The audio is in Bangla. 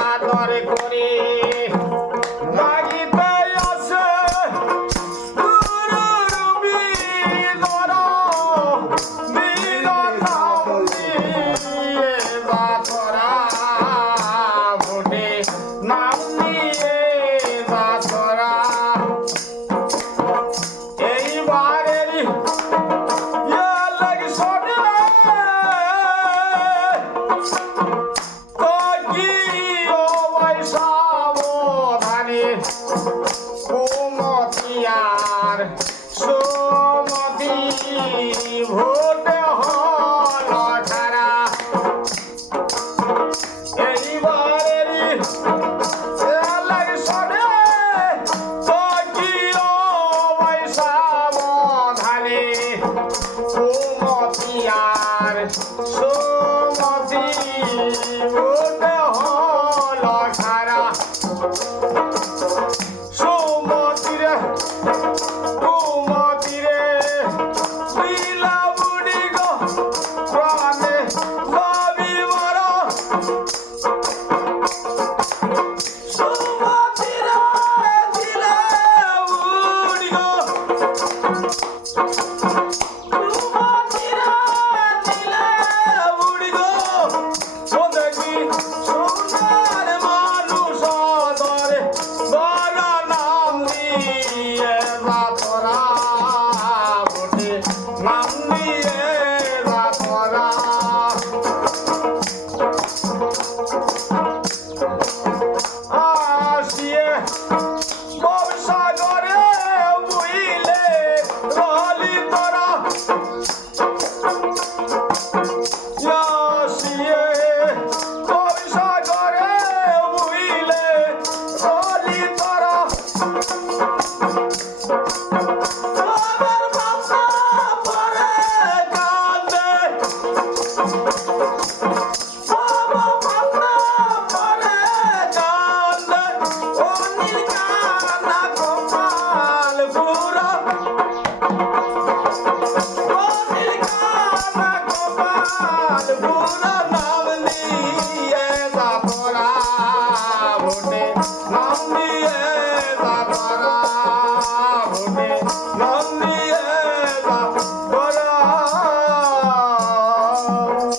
আদর করে লাগিতে আসে গুরুর বিদর বিরথাম দিয়ে বাতরা ভোটে নাম নিয়ে বাতরা এইবারেরই কুমতিয়ার সুমতি ভোটে হল খারা এইবারেরই ইলেকশনে তকিও বৈষাবধানে কুমতিয়ার সুমতি ভোটে হল খারা সুমতিরে কুমতিরে লীলা বুড়ি গো প্রাণে ভাবি মর সুমতিরে দিলে বুড়ি গো সুমতিরে দিলে বুড়ি গো ও দেখি সুন্দর মানুষ ধরে বড় নাম দিয়ে বাতরা ভোটে নাম দিয়ে বাতরা আসিয়ে বংশাগরে বুইলে রলি তোরা আসিয়ে বংশাগরে বুইলে রলি তোরা আমার বাবা পরে কাঁদে বাবা বাবা পরে কাঁদে ও নীলকানা গোপাল পুরা ও নীলকানা গোপাল পুরা নাম